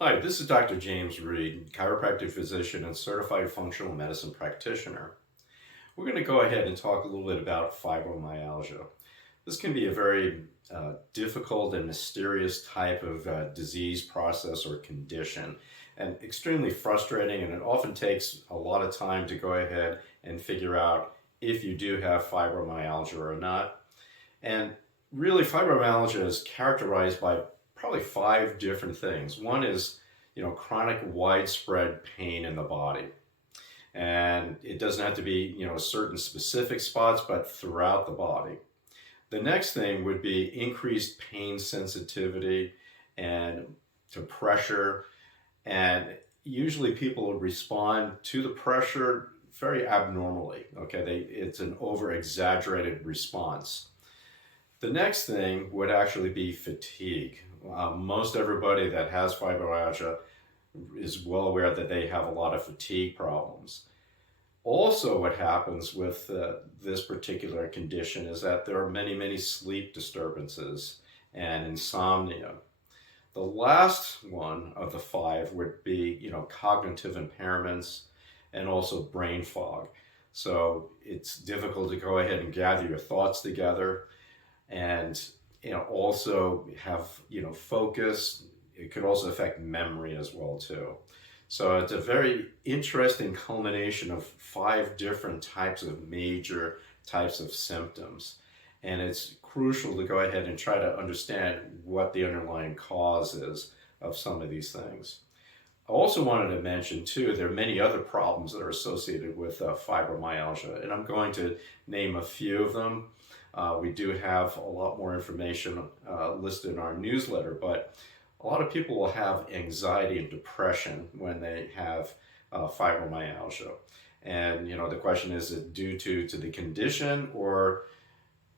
Hi, this is Dr. James Reade, chiropractic physician and certified functional medicine practitioner. We're going to go ahead and talk a little bit about fibromyalgia. This can be a very difficult and mysterious type of disease process or condition, and extremely frustrating, and it often takes a lot of time to go ahead and figure out if you do have fibromyalgia or not. And really, fibromyalgia is characterized by probably five different things. One is, chronic widespread pain in the body. And it doesn't have to be, certain specific spots, but throughout the body. The next thing would be increased pain sensitivity and to pressure. And usually people would respond to the pressure very abnormally. Okay, it's an over exaggerated response. The next thing would actually be fatigue. Most everybody that has fibromyalgia is well aware that they have a lot of fatigue problems. Also, what happens with this particular condition is that there are many, many sleep disturbances and insomnia. The last one of the five would be, cognitive impairments and also brain fog. So it's difficult to go ahead and gather your thoughts together and also have focus. It could also affect memory as well too. So it's a very interesting culmination of five different types of major types of symptoms, and it's crucial to go ahead and try to understand what the underlying cause is of some of these things. I also wanted to mention too, there are many other problems that are associated with fibromyalgia, and I'm going to name a few of them. We do have a lot more information listed in our newsletter, but a lot of people will have anxiety and depression when they have fibromyalgia. And the question is it due to the condition, or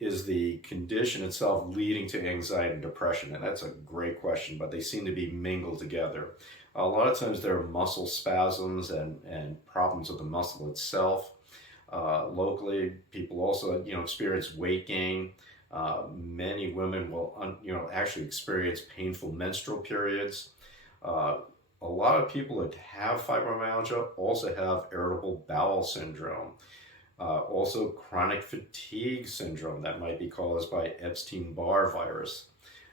is the condition itself leading to anxiety and depression? And that's a great question, but they seem to be mingled together. A lot of times there are muscle spasms and problems with the muscle itself. Locally, people also experience weight gain. Many women will actually experience painful menstrual periods. A lot of people that have fibromyalgia also have irritable bowel syndrome. Also chronic fatigue syndrome that might be caused by Epstein-Barr virus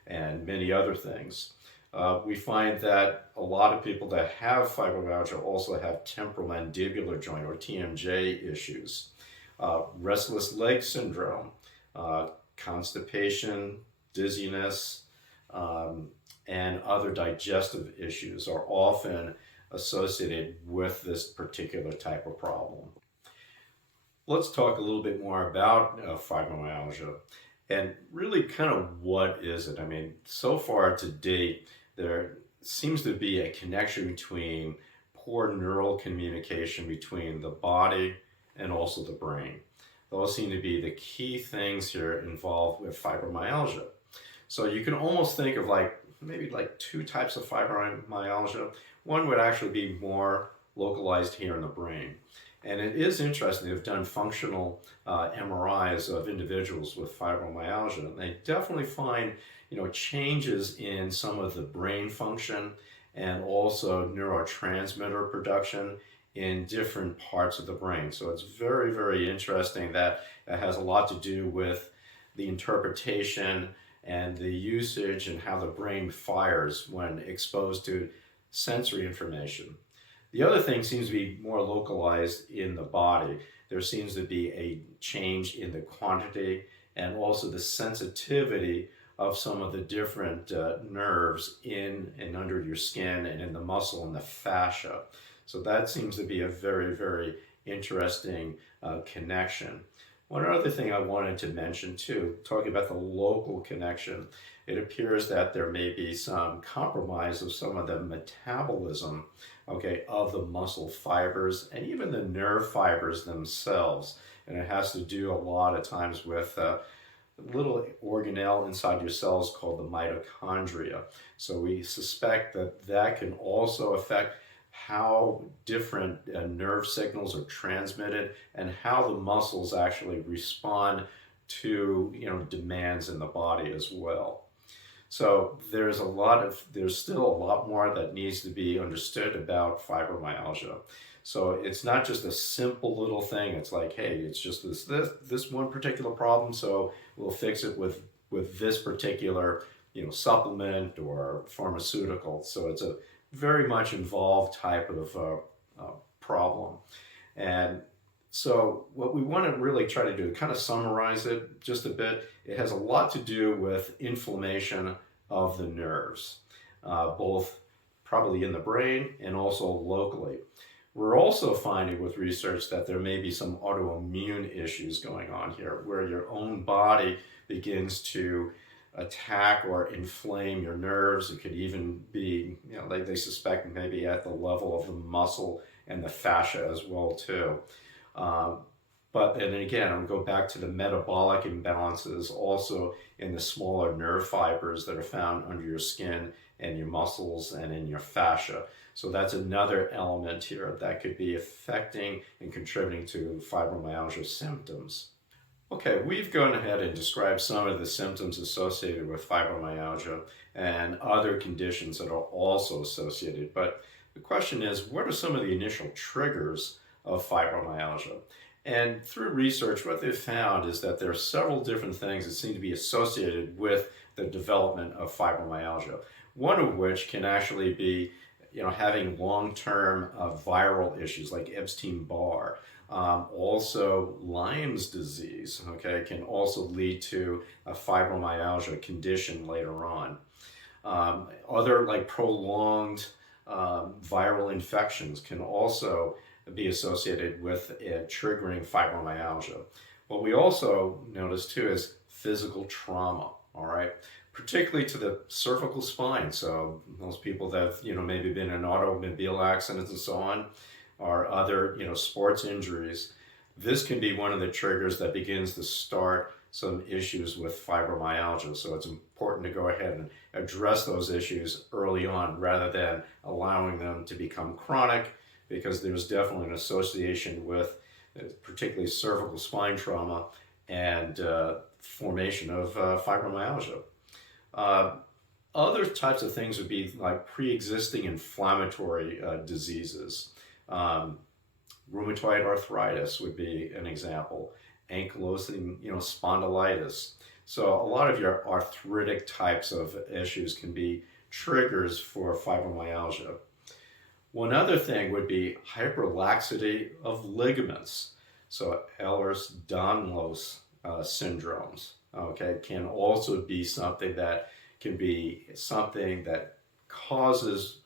and many other things. We find that a lot of people that have fibromyalgia also have temporomandibular joint or TMJ issues, restless leg syndrome, constipation, dizziness, and other digestive issues are often associated with this particular type of problem. Let's talk a little bit more about fibromyalgia and really kind of what is it? I mean, so far to date, there seems to be a connection between poor neural communication between the body and also the brain. Those seem to be the key things here involved with fibromyalgia. So you can almost think of maybe two types of fibromyalgia. One would actually be more localized here in the brain. And it is interesting, they've done functional MRIs of individuals with fibromyalgia, and they definitely find changes in some of the brain function and also neurotransmitter production in different parts of the brain. So it's very, very interesting that it has a lot to do with the interpretation and the usage and how the brain fires when exposed to sensory information. The other thing seems to be more localized in the body. There seems to be a change in the quantity and also the sensitivity of some of the different nerves in and under your skin and in the muscle and the fascia. So that seems to be a very, very interesting connection. One other thing I wanted to mention too, talking about the local connection, it appears that there may be some compromise of some of the metabolism, of the muscle fibers and even the nerve fibers themselves. And it has to do a lot of times with a little organelle inside your cells called the mitochondria. So we suspect that that can also affect how different nerve signals are transmitted and how the muscles actually respond to demands in the body as well. So there's still a lot more that needs to be understood about fibromyalgia. So it's not just a simple little thing. It's like, hey, it's just this one particular problem, so we'll fix it with this particular, supplement or pharmaceutical. So it's a very much involved type of problem. And so what we want to really try to do, kind of summarize it just a bit, it has a lot to do with inflammation of the nerves, both probably in the brain and also locally. We're also finding with research that there may be some autoimmune issues going on here, where your own body begins to attack or inflame your nerves. It could even be, like they suspect maybe at the level of the muscle and the fascia as well too. Um, but and again, I'll go back to the metabolic imbalances also in the smaller nerve fibers that are found under your skin and your muscles and in your fascia. So that's another element here that could be affecting and contributing to fibromyalgia symptoms. Okay, we've gone ahead and described some of the symptoms associated with fibromyalgia and other conditions that are also associated. But the question is, what are some of the initial triggers of fibromyalgia? And through research, what they've found is that there are several different things that seem to be associated with the development of fibromyalgia. One of which can actually be, having long-term viral issues like Epstein-Barr. Also, Lyme's disease, okay, can also lead to a fibromyalgia condition later on. Other like prolonged viral infections can also be associated with triggering fibromyalgia. What we also notice too is physical trauma, all right? Particularly to the cervical spine. So those people that have, maybe been in automobile accidents and so on, or other, sports injuries, this can be one of the triggers that begins to start some issues with fibromyalgia. So it's important to go ahead and address those issues early on rather than allowing them to become chronic, because there's definitely an association with particularly cervical spine trauma and formation of fibromyalgia. Other types of things would be like pre-existing inflammatory diseases. Rheumatoid arthritis would be an example. Ankylosing, spondylitis. So a lot of your arthritic types of issues can be triggers for fibromyalgia. One other thing would be hyperlaxity of ligaments. So Ehlers-Danlos syndromes, okay, can also be something that causes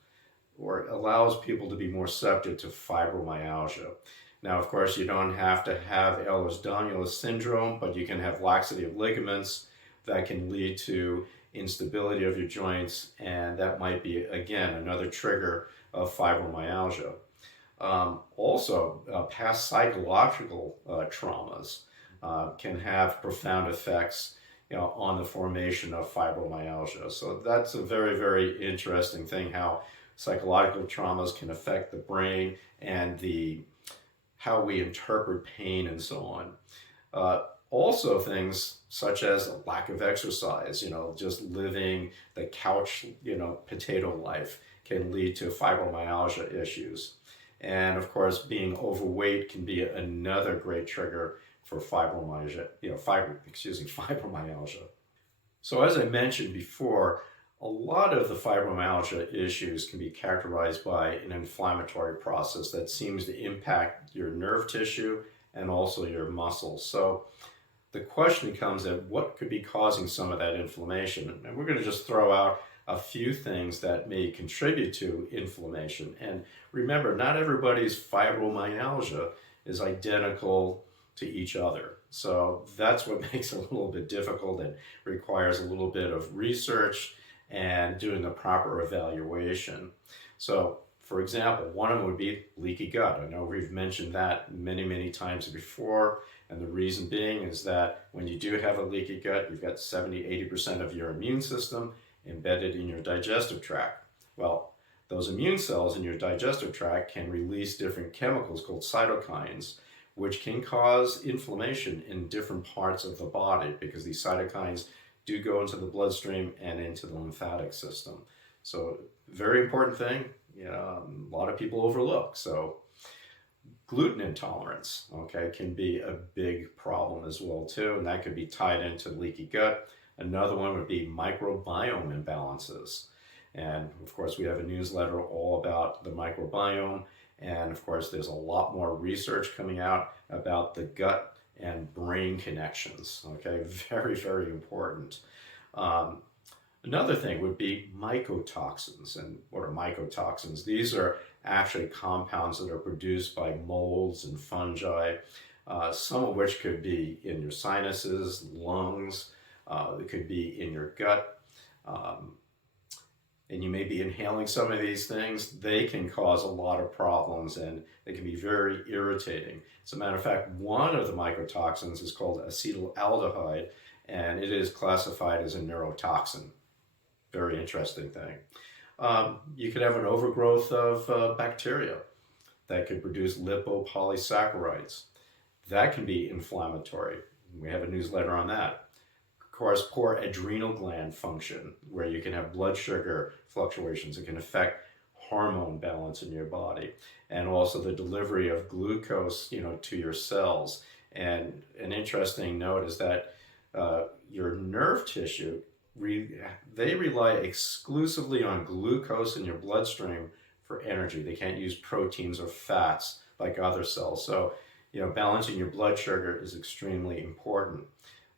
or allows people to be more subject to fibromyalgia. Now, of course, you don't have to have Ehlers-Danlos syndrome, but you can have laxity of ligaments that can lead to instability of your joints, and that might be, again, another trigger of fibromyalgia. Also, past psychological traumas can have profound effects, on the formation of fibromyalgia. So that's a very, very interesting thing, how psychological traumas can affect the brain and how we interpret pain and so on. Also things such as a lack of exercise, just living the couch, potato life can lead to fibromyalgia issues. And of course, being overweight can be another great trigger for fibromyalgia. So as I mentioned before, a lot of the fibromyalgia issues can be characterized by an inflammatory process that seems to impact your nerve tissue and also your muscles. So the question comes at what could be causing some of that inflammation? And we're going to just throw out a few things that may contribute to inflammation. And remember, not everybody's fibromyalgia is identical to each other. So that's what makes it a little bit difficult and requires a little bit of research and doing a proper evaluation. So, for example, one of them would be leaky gut. I know we've mentioned that many, many times before, and the reason being is that when you do have a leaky gut, you've got 70-80% of your immune system embedded in your digestive tract. Well, those immune cells in your digestive tract can release different chemicals called cytokines, which can cause inflammation in different parts of the body, because these cytokines do go into the bloodstream and into the lymphatic system. So very important thing, a lot of people overlook. So gluten intolerance, okay, can be a big problem as well too, and that could be tied into leaky gut. Another one would be microbiome imbalances. And of course, we have a newsletter all about the microbiome. And of course, there's a lot more research coming out about the gut and brain connections. Okay, very, very important. Another thing would be mycotoxins. And what are mycotoxins? These are actually compounds that are produced by molds and fungi, some of which could be in your sinuses, lungs, it could be in your gut. And you may be inhaling some of these things. They can cause a lot of problems and they can be very irritating. As a matter of fact, one of the mycotoxins is called acetaldehyde, and it is classified as a neurotoxin. Very interesting thing. You could have an overgrowth of bacteria that could produce lipopolysaccharides. That can be inflammatory. We have a newsletter on that. Of course, poor adrenal gland function, where you can have blood sugar fluctuations. It can affect hormone balance in your body, and also the delivery of glucose, to your cells. And an interesting note is that your nerve tissue, they rely exclusively on glucose in your bloodstream for energy. They can't use proteins or fats like other cells. So, balancing your blood sugar is extremely important.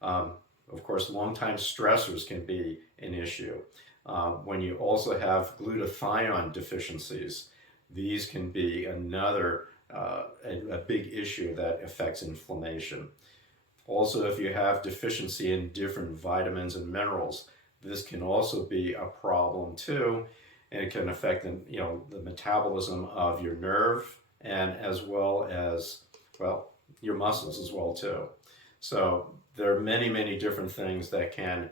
Of course, long-time stressors can be an issue. When you also have glutathione deficiencies, these can be another a big issue that affects inflammation. Also, if you have deficiency in different vitamins and minerals, this can also be a problem too, and it can affect the metabolism of your nerve and as well as, your muscles as well too. So there are many, many different things that can,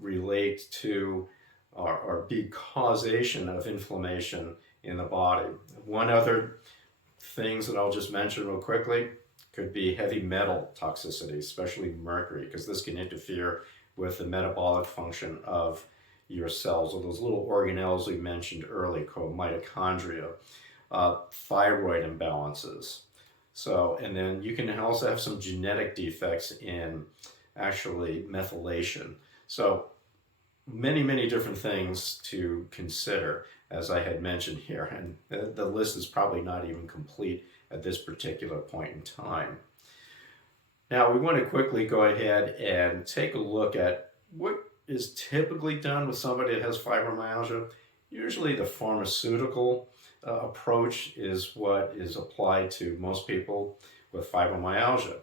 relate to or be causation of inflammation in the body. One other things that I'll just mention real quickly could be heavy metal toxicity, especially mercury, because this can interfere with the metabolic function of your cells, or those little organelles we mentioned earlier called mitochondria, thyroid imbalances. So, and then you can also have some genetic defects in actually methylation. So many, many different things to consider, as I had mentioned here, and the list is probably not even complete at this particular point in time. Now, we want to quickly go ahead and take a look at what is typically done with somebody that has fibromyalgia. Usually the pharmaceutical approach is what is applied to most people with fibromyalgia.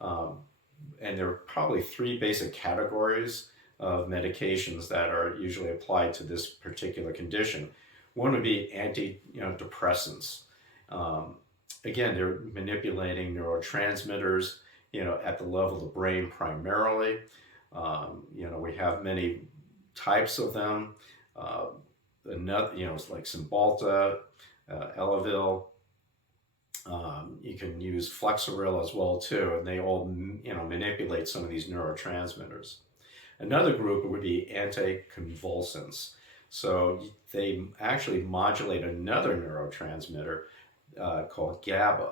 And there are probably three basic categories of medications that are usually applied to this particular condition. One would be antidepressants. Again, they're manipulating neurotransmitters, at the level of the brain primarily. We have many types of them. It's like Cymbalta, Elavil. You can use Flexeril as well too, and they all, manipulate some of these neurotransmitters. Another group would be anticonvulsants. So they actually modulate another neurotransmitter called GABA,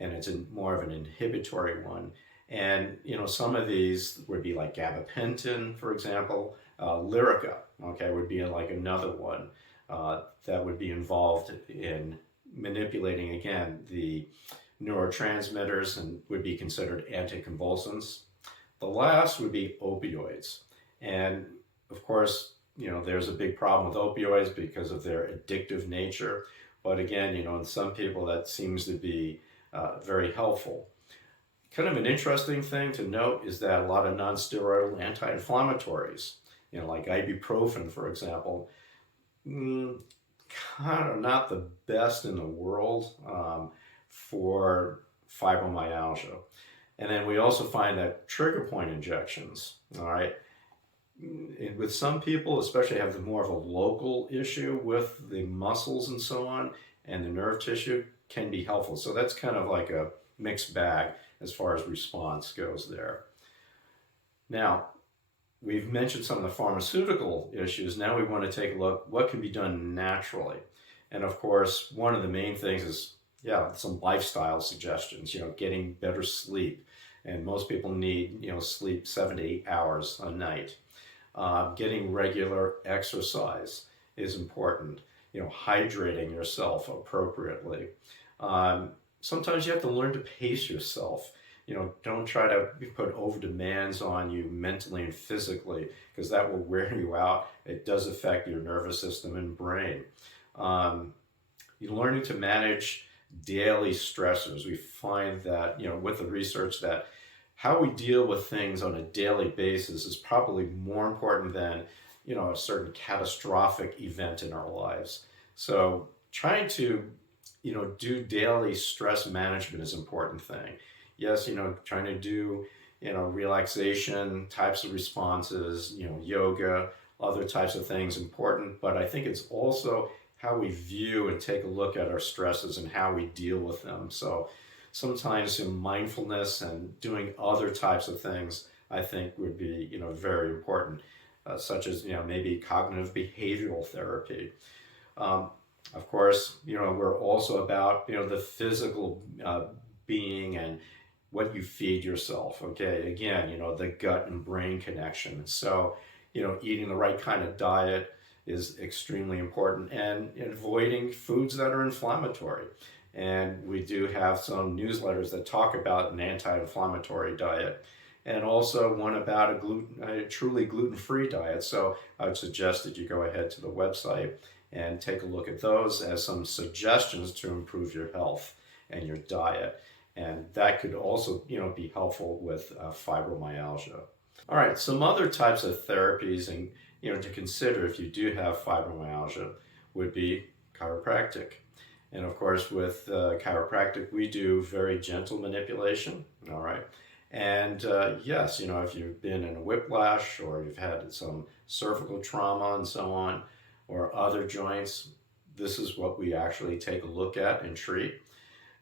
and it's more of an inhibitory one. And some of these would be like gabapentin, for example. Lyrica, would be like another one that would be involved in manipulating, again, the neurotransmitters and would be considered anticonvulsants. The last would be opioids. And of course, there's a big problem with opioids because of their addictive nature. But again, in some people that seems to be very helpful. Kind of an interesting thing to note is that a lot of non-steroidal anti-inflammatories, like ibuprofen, for example, kind of not the best in the world for fibromyalgia. And then we also find that trigger point injections, all right, with some people, especially have more of a local issue with the muscles and so on, and the nerve tissue can be helpful. So that's kind of like a mixed bag as far as response goes there. Now, we've mentioned some of the pharmaceutical issues. Now we want to take a look what can be done naturally. And of course, one of the main things is, yeah, some lifestyle suggestions, getting better sleep. And most people need, sleep 7 to 8 hours a night. Getting regular exercise is important. Hydrating yourself appropriately. Um, Sometimes you have to learn to pace yourself. Don't try to put over demands on you mentally and physically, because that will wear you out. It does affect your nervous system and brain. Um, you're learning to manage daily stressors. We find that, with the research, that how we deal with things on a daily basis is probably more important than, a certain catastrophic event in our lives. So trying to, do daily stress management is an important thing. Yes, trying to do, relaxation types of responses, yoga, other types of things important, but I think it's also how we view and take a look at our stresses and how we deal with them. So sometimes mindfulness and doing other types of things, I think, would be, very important, such as, maybe cognitive behavioral therapy. Um, of course, we're also about, the physical being and what you feed yourself. Okay, again, the gut and brain connection. So, eating the right kind of diet is extremely important, and avoiding foods that are inflammatory. And we do have some newsletters that talk about an anti-inflammatory diet, and also one about a truly gluten-free diet. So I would suggest that you go ahead to the website and take a look at those as some suggestions to improve your health and your diet. And that could also, be helpful with fibromyalgia. All right, some other types of therapies and, to consider if you do have fibromyalgia would be chiropractic. And of course, with chiropractic, we do very gentle manipulation, all right? And yes, if you've been in a whiplash or you've had some cervical trauma and so on, or other joints, this is what we actually take a look at and treat.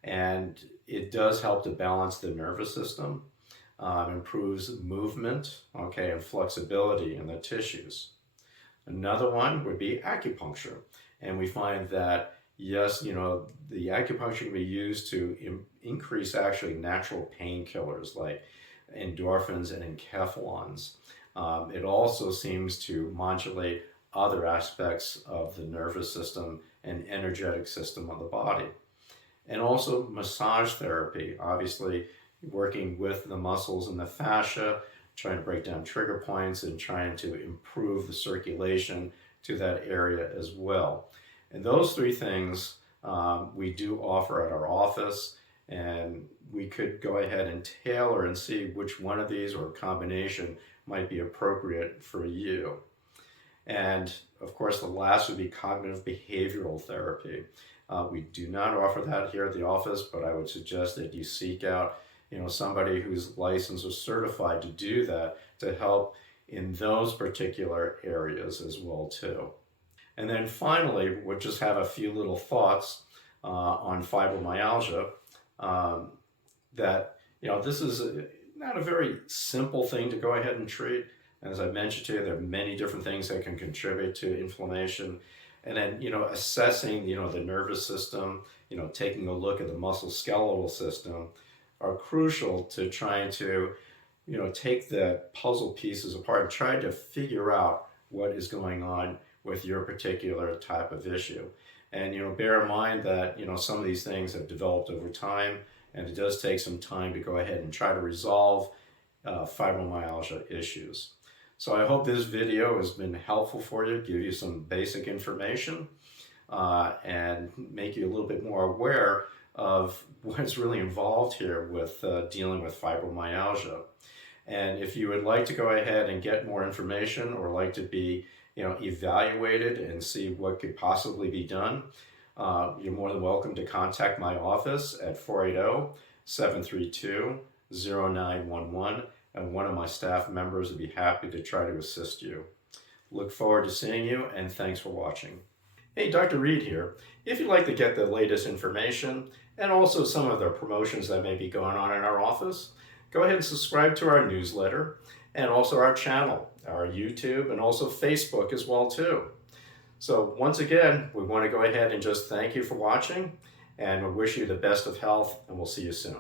And it does help to balance the nervous system, improves movement, okay, and flexibility in the tissues. Another one would be acupuncture. And we find that, yes, the acupuncture can be used to increase actually natural painkillers like endorphins and enkephalins. It also seems to modulate other aspects of the nervous system and energetic system of the body. And also massage therapy, obviously working with the muscles and the fascia, trying to break down trigger points and trying to improve the circulation to that area as well. And those three things we do offer at our office, and we could go ahead and tailor and see which one of these or a combination might be appropriate for you. And of course, the last would be cognitive behavioral therapy. We do not offer that here at the office, but I would suggest that you seek out, somebody who's licensed or certified to do that to help in those particular areas as well too. And then finally, we'll just have a few little thoughts on fibromyalgia. That this is not a very simple thing to go ahead and treat. As I mentioned to you, there are many different things that can contribute to inflammation. And then, assessing, the nervous system, taking a look at the musculoskeletal system are crucial to trying to, take the puzzle pieces apart and try to figure out what is going on with your particular type of issue. And, bear in mind that, some of these things have developed over time, and it does take some time to go ahead and try to resolve fibromyalgia issues. So I hope this video has been helpful for you, give you some basic information, and make you a little bit more aware of what's really involved here with dealing with fibromyalgia. And if you would like to go ahead and get more information or like to be evaluated and see what could possibly be done, you're more than welcome to contact my office at 480-732-0911. And one of my staff members would be happy to try to assist you. Look forward to seeing you, and thanks for watching. Hey, Dr. Reade here. If you'd like to get the latest information and also some of the promotions that may be going on in our office, go ahead and subscribe to our newsletter. and also our channel, our YouTube, and also Facebook as well too. So once again, we want to go ahead and just thank you for watching, and we wish you the best of health, and we'll see you soon.